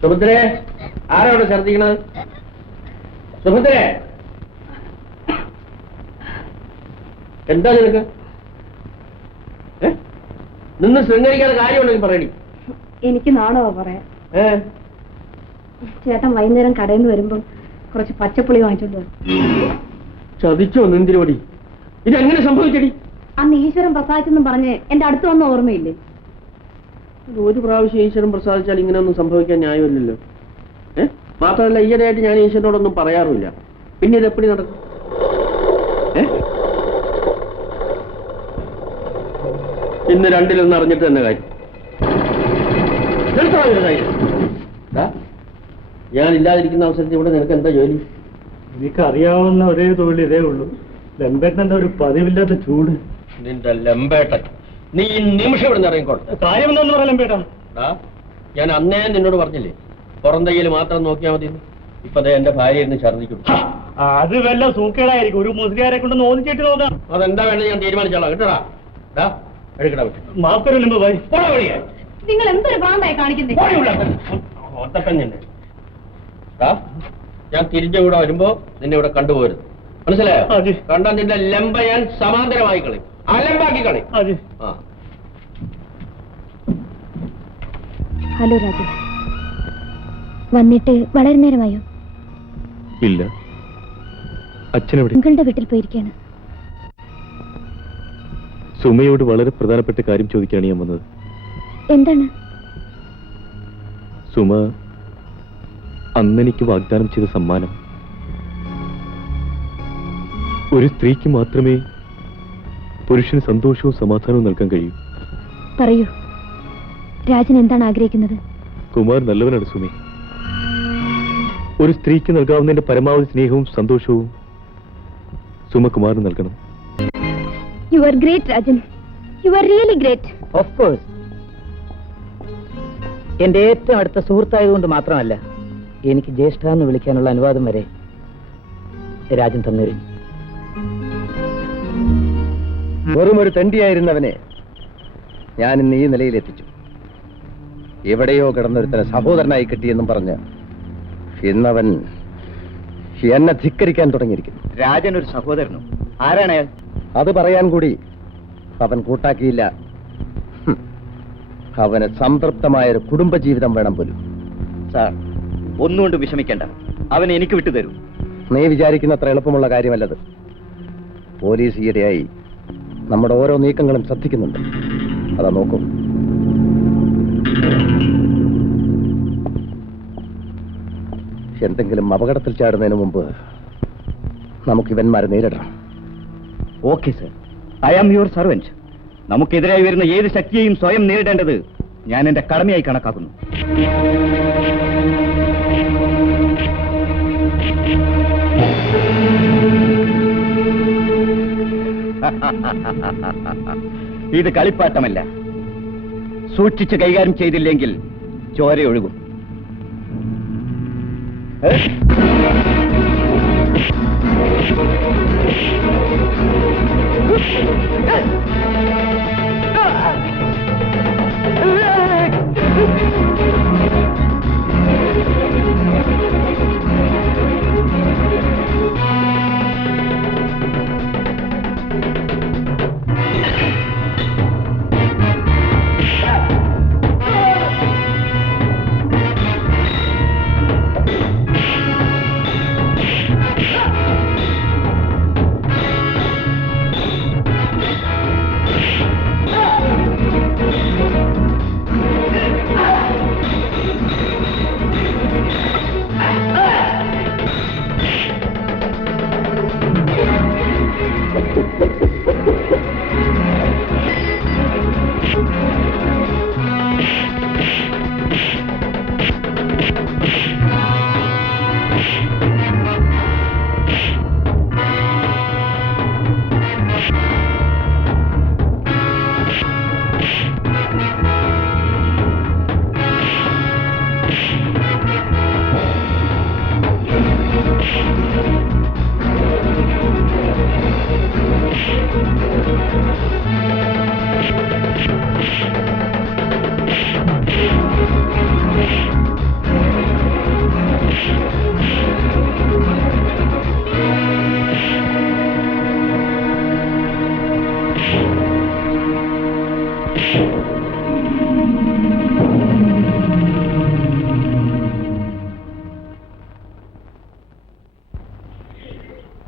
സുഭദ്രേ, ആരാണ് ഛർദിക്കണത്? സുഭദ്രേ, എന്താ നിനക്ക്? നിന്ന് ശൃംഗരിക്കാതെ കാര്യമുണ്ടെങ്കിൽ പറയണി. എനിക്ക് നാണോ പറയാ. ചേട്ടൻ വൈകുന്നേരം കടയിൽ നിന്ന് വരുമ്പം കുറച്ച് പച്ചപ്പുളി വാങ്ങിച്ചോണ്ട് വരും. ചതിച്ചോ നിന്തിരുപടി? ഇതെങ്ങനെ സംഭവിച്ചടി? അന്ന് ഈശ്വരൻ പ്രസാദിച്ചെന്നും പറഞ്ഞ് എന്റെ അടുത്ത് വന്ന ഓർമ്മയില്ലേ? ഒരു പ്രാവശ്യം ഈശ്വരൻ പ്രസാദിച്ചാൽ ഇങ്ങനെയൊന്നും സംഭവിക്കാൻ ന്യായമില്ലല്ലോ. മാത്രമല്ല, ഈയിടെയായിട്ട് ഞാൻ ഈശ്വരനോടൊന്നും പറയാറുമില്ല. പിന്നെ ഇതെപ്പടി നടക്കും? ഇന്ന് രണ്ടിലൊന്ന് അറിഞ്ഞിട്ട് തന്നെ കാര്യം. ഞാൻ ഇല്ലാതിരിക്കുന്ന അവസരത്തിൽ ഇവിടെ നിനക്ക് എന്താ ജോലി? എനിക്കറിയാവുന്ന ഒരേ തൊഴിൽ ഇതേ ഉള്ളൂ. ലംബേട്ടന്റെ ഒരു പതിവില്ലാത്ത ചൂട്. നിന്റെ ലംബേട്ടൻ, നീ ഈ നിമിഷം ഇവിടെ നിന്ന് ഇറങ്ങിക്കോട്ടെ. കാര്യം എന്താന്ന് പറയാം ലംബേട്ടാ. ഞാൻ അന്നേ നിന്നോട് പറഞ്ഞില്ലേ, പുറം തയ്യൽ മാത്രം നോക്കിയാൽ മതി. ഇപ്പൊ എന്റെ ഭാര്യ ഇരുന്ന് ഛർദിക്കും. അത് വല്ല സൂക്കേടായിരിക്കും. ഒരു മുസ്ലിയാരെ കൊണ്ട് ഓദിച്ചിട്ട് നോക്കാം. അതെന്താ വേണ്ടത് ഞാൻ തീരുമാനിച്ചോളാം. കേട്ടോടാ, എടുക്കടാ. മാപ്പരുമ്പോ ഭായി, നിങ്ങൾ എന്തൊരു ഭ്രാന്തായി കാണിക്കുന്നേ? ഞാൻ തിരിച്ചു കൂടെ വരുമ്പോ നിന്നെ ഇവിടെ കണ്ടുപോരുത്, മനസ്സിലായോ? കണ്ടാ നിന്റെ ലംബ ഞാൻ സമാന്തരമായി കളി, അലമ്പാക്കി കളി. ഹലോ രാജു, വന്നിട്ട് വളരെ നേരമായോ? ഇല്ല, അച്ഛനെവിടെ? നിങ്ങളുടെ വീട്ടിൽ പോയിരിക്കാണ്. സുമയോട് വളരെ പ്രധാനപ്പെട്ട കാര്യം ചോദിക്കാണ് ഞാൻ വന്നത്. എന്താണ്? സുമ അന്നെനിക്ക് വാഗ്ദാനം ചെയ്ത സമ്മാനം, ഒരു സ്ത്രീക്ക് മാത്രമേ പുരുഷന് സന്തോഷവും സമാധാനവും നൽകാൻ കഴിയൂ. പറയൂ, രാജൻ എന്താണ് ആഗ്രഹിക്കുന്നത്? കുമാർ നല്ലവനാണ് സുമി. ഒരു സ്ത്രീക്ക് നൽകാവുന്നതിന്റെ പരമാവധി സ്നേഹവും സന്തോഷവും സുമകുമാറിന് നൽകണം. You are great Rajan, you are really great. Of course, എന്റെ ഏറ്റവും അടുത്ത സുഹൃത്തായതുകൊണ്ട് മാത്രമല്ല, എനിക്ക് ജ്യേഷ്ഠ എന്ന് വിളിക്കാനുള്ള അനുവാദം വരെ രാജൻ തന്നിരുന്നു. വെറും ഒരു തെണ്ടിയായിരുന്നവനെ ഞാൻ ഇന്ന് ഈ നിലയിലെത്തിച്ചു. എവിടെയോ കിടന്നൊരുത്തനെ സഹോദരനായി കിട്ടിയെന്നും പറഞ്ഞ് ഇന്നവൻ എന്നെ ധിക്കരിക്കാൻ തുടങ്ങിയിരിക്കുന്നു. രാജൻ ഒരു സഹോദരനോ? ആരാണ് അയാൾ? അത് പറയാൻ കൂടി അവൻ കൂട്ടാക്കിയില്ല. അവന് സംതൃപ്തമായൊരു കുടുംബജീവിതം വേണം പോലും. സാർ, ഒന്നുകൊണ്ട് വിഷമിക്കേണ്ട, അവനെ എനിക്ക് വിട്ടുതരൂ. നീ വിചാരിക്കുന്നത്ര എളുപ്പമുള്ള കാര്യമല്ലത്. പോലീസ് ഈയിടെയായി നമ്മുടെ ഓരോ നീക്കങ്ങളും ശ്രദ്ധിക്കുന്നുണ്ട്. അതാ നോക്കൂ. എന്തെങ്കിലും അപകടത്തിൽ ചാടുന്നതിന് മുമ്പ് നമുക്ക് ഇവന്മാരെ നേരിടണം. Okay sir, I am your servant. നമുക്കെതിരായി വരുന്ന ഏത് ശക്തിയെയും സ്വയം നേരിടേണ്ടത് ഞാൻ എന്റെ കടമയായി കണക്കാക്കുന്നു. ഇത് കളിപ്പാട്ടമല്ല. സൂക്ഷിച്ച് കൈകാര്യം ചെയ്തില്ലെങ്കിൽ ചോരയൊഴുകും.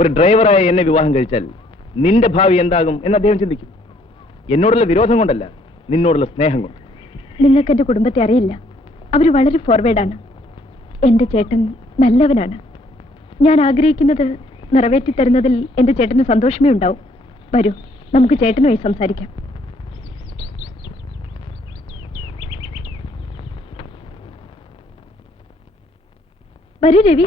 ഒരു ഡ്രൈവറായ എന്നെ വിവാഹം കഴിച്ചാൽ നിന്റെ ഭാവി എന്താകും എന്ന് അദ്ദേഹം ചിന്തിക്കും. എന്നോടുള്ള വിരോധം കൊണ്ടല്ല, നിന്നോടുള്ള സ്നേഹം കൊണ്ട്. നിങ്ങൾക്ക് എന്റെ കുടുംബത്തെ അറിയില്ല. അവർ വളരെ ഫോർവേഡാണ്. എന്റെ ചേട്ടൻ നല്ലവനാണ്. ഞാൻ ആഗ്രഹിക്കുന്നത് നിറവേറ്റി തരുന്നതിൽ എന്റെ ചേട്ടന് സന്തോഷമേ ഉണ്ടാവും. വരൂ, നമുക്ക് ചേട്ടനുമായി സംസാരിക്കാം. വരൂ രവി.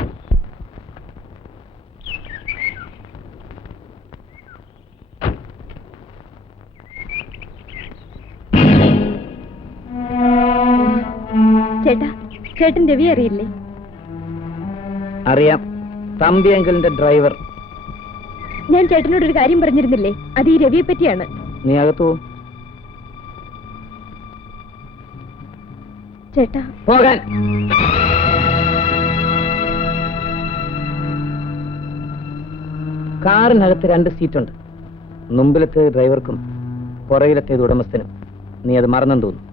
ചേട്ടാ, ചേട്ടൻ രവി അറിയില്ലേ? അറിയാം, തമ്പി അങ്കിളിന്റെ ഡ്രൈവർ. ഞാൻ ചേട്ടനോടൊരു കാര്യം പറഞ്ഞിരുന്നില്ലേ? അത് ഈ രവിയെ പറ്റിയാണ്. നീ അകത്തു പോ. ചേട്ടാ, പോകാൻ. കാറിനകത്ത് 2 സീറ്റുണ്ട്. മുമ്പിലത്തെ ഡ്രൈവർക്കും പുറകിലത്തേത് ഉടമസ്ഥനും. നീ അത് മറന്നെന്ന് തോന്നുന്നു.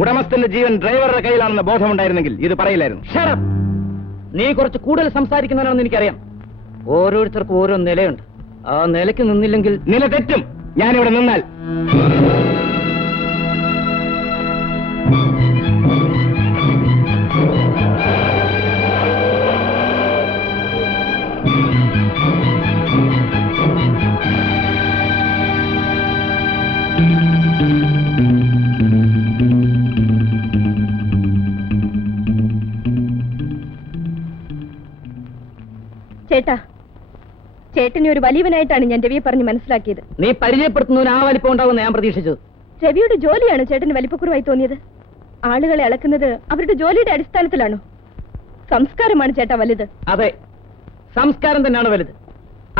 ഉടമസ്ഥന്റെ ജീവൻ ഡ്രൈവറുടെ കയ്യിലാണെന്ന ബോധമുണ്ടായിരുന്നെങ്കിൽ ഇത് പറയില്ലായിരുന്നു. നീ കുറച്ച് കൂടുതൽ സംസാരിക്കുന്നവനാണെന്ന് എനിക്കറിയാം. ഓരോരുത്തർക്കും ഓരോ നിലയുണ്ട്. ആ നിലയ്ക്ക് നിന്നില്ലെങ്കിൽ നില തെറ്റും. ഞാനിവിടെ നിന്നാൽ ചേട്ടാ, ചേട്ടനെ ഒരു വലിയവനായിട്ടാണ് ഞാൻ രവിയെ പറഞ്ഞ് മനസ്സിലാക്കിയത്. നീ പരിചയപ്പെടുത്തുന്നതിന് ആ വലിപ്പം ഉണ്ടാവുമെന്ന് ഞാൻ പ്രതീക്ഷിച്ചത്. രവിയുടെ ജോലിയാണ് ചേട്ടന് വലിപ്പക്കുറവായി തോന്നിയത്. ആളുകളെ അളക്കുന്നത് അവരുടെ ജോലിയുടെ അടിസ്ഥാനത്തിലാണോ? സംസ്കാരമാണ് ചേട്ടാ വലുത്. അതെ, സംസ്കാരം തന്നെയാണ് വലുത്.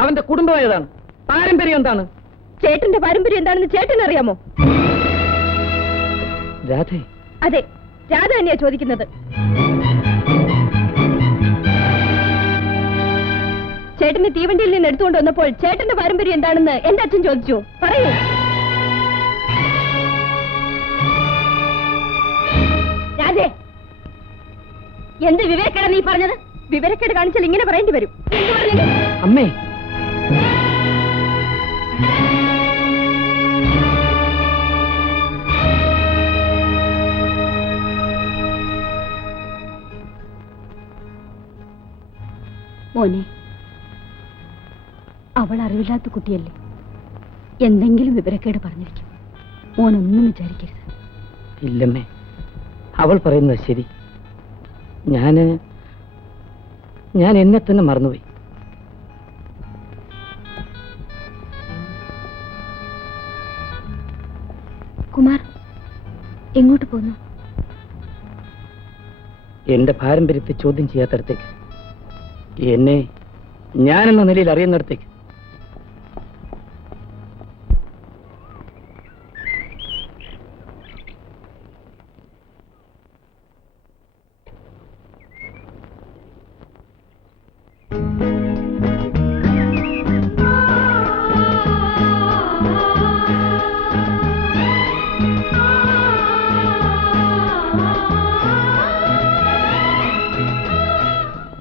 അവന്റെ കുടുംബം ഏതാണ്? പാരമ്പര്യം എന്താണ്? ചേട്ടന്റെ പാരമ്പര്യം എന്താണെന്ന് ചേട്ടൻ അറിയാമോ? രാധേ. അതെ, രാധ തന്നെയാ ചോദിക്കുന്നത്. ചേട്ടന്റെ തീവണ്ടിയിൽ നിന്ന് എടുത്തുകൊണ്ട് വന്നപ്പോൾ ചേട്ടന്റെ പാരമ്പര്യം എന്താണെന്ന് എന്റെ അച്ഛൻ ചോദിച്ചു. പറയൂ. രാജേ, എന്ത് വിവരക്കേടാ നീ പറഞ്ഞത്? വിവരക്കേട് കാണിച്ചാൽ ഇങ്ങനെ പറയേണ്ടി വരും. എന്ത് പറഞ്ഞു? അമ്മേ, മോനെ, അവൾ അറിവില്ലാത്ത കുട്ടിയല്ലേ. എന്തെങ്കിലും വിവരക്കേട് പറഞ്ഞിരിക്കും. മോനൊന്നും വിചാരിക്കരുത്. ഇല്ലമ്മേ, അവൾ പറയുന്നത് ശരി. ഞാൻ എന്നെ തന്നെ മറന്നുപോയി. കുമാർ, എങ്ങോട്ട് പോന്നു? എന്റെ പാരമ്പര്യത്തെ ചോദ്യം ചെയ്യാത്തടത്തേക്ക്, എന്നെ ഞാനെന്ന നിലയിൽ അറിയുന്നിടത്തേക്ക്.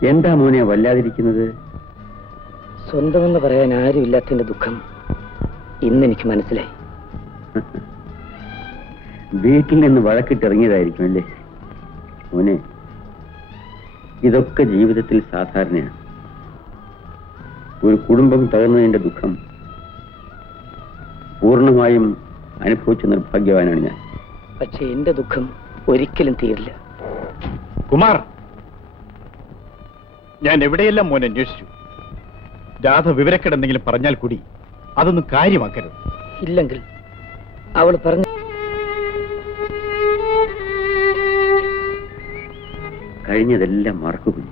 എന്താ മോനെ വല്ലാതിരിക്കുന്നത്? സ്വന്തമെന്ന് പറയാൻ ആരുമില്ലാത്തതിന്റെ ദുഃഖം ഇന്നെനിക്ക് മനസ്സിലായി. വീട്ടിൽ നിന്ന് വഴക്കിട്ടിറങ്ങിയതായിരിക്കും അല്ലേ മോനെ? ഇതൊക്കെ ജീവിതത്തിൽ സാധാരണയാണ്. ഒരു കുടുംബം തകർന്നതിന്റെ ദുഃഖം പൂർണ്ണമായും അനുഭവിച്ച നിർഭാഗ്യവാനാണ് ഞാൻ. പക്ഷെ എന്റെ ദുഃഖം ഒരിക്കലും തീരില്ല. കുമാർ, ഞാൻ എവിടെയെല്ലാം മോനെ അന്വേഷിച്ചു. രാധ വിവരക്കേടെന്തെങ്കിലും പറഞ്ഞാൽ കൂടി അതൊന്നും കാര്യമാക്കരുത്. ഇല്ലെങ്കിൽ അവൾ പറഞ്ഞു. കഴിഞ്ഞതെല്ലാം മറക്കുക.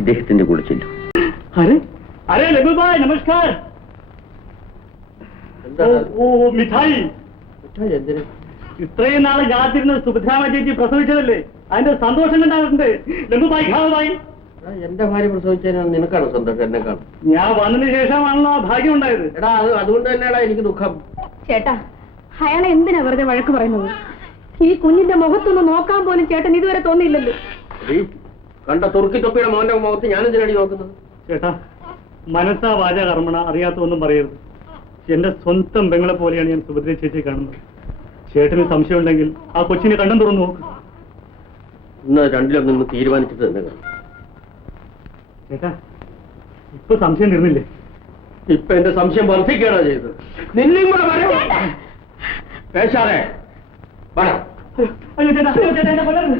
ഇദ്ദേഹത്തിന്റെ കൂടെ ചെല്ലു. अरे लघु भाई नमस्कार. മിഠായി എന്തിനാ? ഇത്രയും നാളെ കാത്തിരുന്ന സുഭദ്രാമ ചേച്ചി പ്രസവിച്ചതല്ലേ, അതിന്റെ സന്തോഷം കണ്ടാകുന്നുണ്ട്. ലഘു ഭായി ഖാവ് ഭായി. എന്റെ ഭാര്യ പ്രസവിച്ചതിന് നിനക്കാണ് സന്തോഷം, എന്നെ കാണും. ഞാൻ വന്നതിന് ശേഷമാണല്ലോ ആ ഭാഗ്യം ഉണ്ടായത്. എടാ, അതുകൊണ്ട് തന്നെയാടാ എനിക്ക് ദുഃഖം. ചേട്ടാ, അയാളെ എന്തിനാ വെറുതെ വഴക്ക് പറയുന്നത്? ഈ കുഞ്ഞിന്റെ മുഖത്തൊന്ന് നോക്കാൻ പോലും ചേട്ടൻ ഇതുവരെ തോന്നിയില്ലല്ലോ. കണ്ട തുർക്കി തൊപ്പിയുടെ മോന്റെ മുഖത്ത് ഞാനെന്തിനാണ് നോക്കുന്നത്? ചേട്ടാ, മനസ്സാ വാച കർമ്മണ അറിയാത്തൊന്നും പറയരുത്. എന്റെ സ്വന്തം പെങ്ങളെ പോലെയാണ് ഞാൻ സുഭദ്ര ചേച്ചിയെ കാണുന്നത്. ചേട്ടന് സംശയം ഉണ്ടെങ്കിൽ ആ കൊച്ചിനെ കണ്ടും തുറന്നു നോക്ക്. ഇന്ന് രണ്ടിലൊന്നും തീരുമാനിച്ചിട്ട് തന്നെ കാണും. ചേട്ടാ, ഇപ്പൊ സംശയം തീർന്നില്ലേ? ഇപ്പൊ എന്റെ സംശയം വർദ്ധിക്കുകയാണോ ചെയ്തത്? നിന്നെയും കൂടെ പേശാറേ അയ്യോ ചേട്ടാ, എന്നെ കൊല്ലരുത്.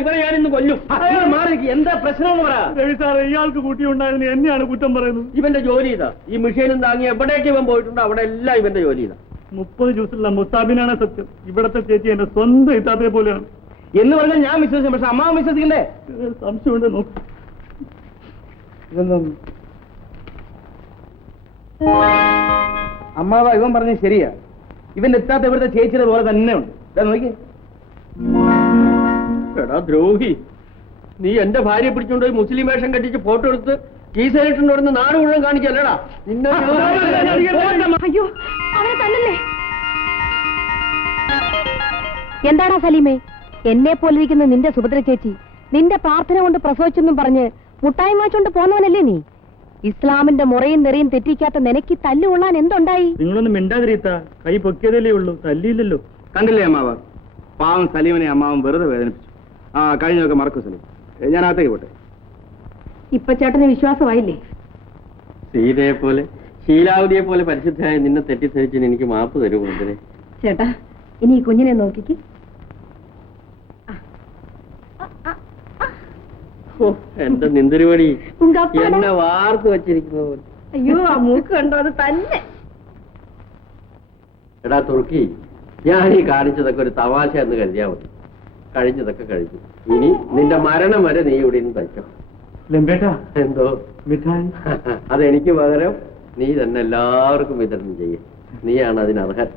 ഇവരെ ഞാനിന്ന് കൊല്ലും. എന്താ പ്രശ്നം? രവി സാറേ, ഇയാൾക്ക് കുട്ടിയുണ്ടായിരുന്നു, എന്നെയാണ് കുറ്റം പറയുന്നത്. ഇവന്റെ ജോലി ഇതാ. ഈ മിഷീനും താങ്ങി എവിടേക്ക് ഇവൻ പോയിട്ടുണ്ടോ അവിടെ എല്ലാം ഇവന്റെ ജോലി ഇതാ. 30 ജ്യൂസിലുള്ള മുസ്താബിനാണ് സത്യം. ഇവിടത്തെ ചേച്ചി എന്റെ സ്വന്തം ഇത്താത്തയെ പോലെയാണ് എന്ന് പറഞ്ഞാൽ ഞാൻ വിശ്വസിക്കും, പക്ഷെ അമ്മാവൻ വിശ്വസിക്കണ്ടേ? സംശയമുണ്ട്, നോക്ക്. അമ്മാവ, ഇവൻ പറഞ്ഞത് ശരിയാ. ഇവന്റെ എത്താത്ത ഇവിടുത്തെ ചേച്ചിയുടെ പോലെ തന്നെ ഉണ്ട്. നോക്കി. എടാ ദ്രോഹി, നീ എന്റെ ഭാര്യയെ പിടിച്ചുകൊണ്ട് മുസ്ലിം വേഷം കെട്ടിച്ച് ഫോട്ടോ എടുത്ത് കീസേലിട്ടുണ്ടോന്ന് നാട് മുഴുവൻ കാണിക്കല്ലടാ. നിന്നെ അയ്യോ, അവനെ തന്നല്ലേ? എന്താടാ സലീമേ, എന്നെ പോലിരിക്കുന്ന നിന്റെ സുഭദ്ര ചേച്ചി നിന്റെ പ്രാർത്ഥന കൊണ്ട് പ്രസവിച്ചെന്നും പറഞ്ഞ് മുട്ടായി വാങ്ങിച്ചോണ്ട് പോന്നവനല്ലേ നീ? ഇസ്ലാമിന്റെ മുറയും നെറിയും തെറ്റിക്കാത്ത നിനക്ക് തല്ലുകൊള്ളാൻ എന്തുണ്ടായി? നിങ്ങളൊന്നും മിണ്ടാതിരിത്ത, കൈ പൊക്കിയതല്ലേ ഉള്ളൂ, തല്ലിയില്ലല്ലോ. കണ്ടില്ലേ അമ്മാവ, പാവം സലീമിനെ അമ്മാവൻ വെറുതെ വേദനിപ്പിച്ചു. ആ, കഴിഞ്ഞൊക്കെ മറക്കൂ സലീം. ഞാൻ അകത്തേക്ക് പോട്ടെ. ഇപ്പൊ ചേട്ടന് വിശ്വാസമായില്ലേ? സീതയെ പോലെ ശീലാവതിയെ പോലെ പരിശുദ്ധയായി നിന്നെ തെറ്റിദ്ധരിച്ചിന് എനിക്ക് മാപ്പ് തരുമോ? എന്തിനെ ചേട്ടാ, ഇനി ഈ കുഞ്ഞിനെ നോക്കിക്ക്. എന്റെ നിന്തിരുവടി എന്നെ വാർത്ത് വെച്ചിരിക്കുന്ന പോലെ. അയ്യോ, ആ മൂക്ക് കണ്ടോ? അത് തന്നെ. എടാ തുർക്കി, ഞാൻ ഈ കാണിച്ചതൊക്കെ ഒരു തമാശ എന്ന് കരുതിയാ മതി. കഴിഞ്ഞതൊക്കെ കഴിഞ്ഞു. ഇനി നിന്റെ മരണം വരെ നീ ഇവിടെ നിന്ന് തയ്ക്കണം. ലംബേട്ടാ, എന്തോ മിഠായി അതെനിക്ക് പകരം നീ തന്നെ എല്ലാവർക്കും വിതരണം ചെയ്യും. നീയാണ് അതിനർഹൻ.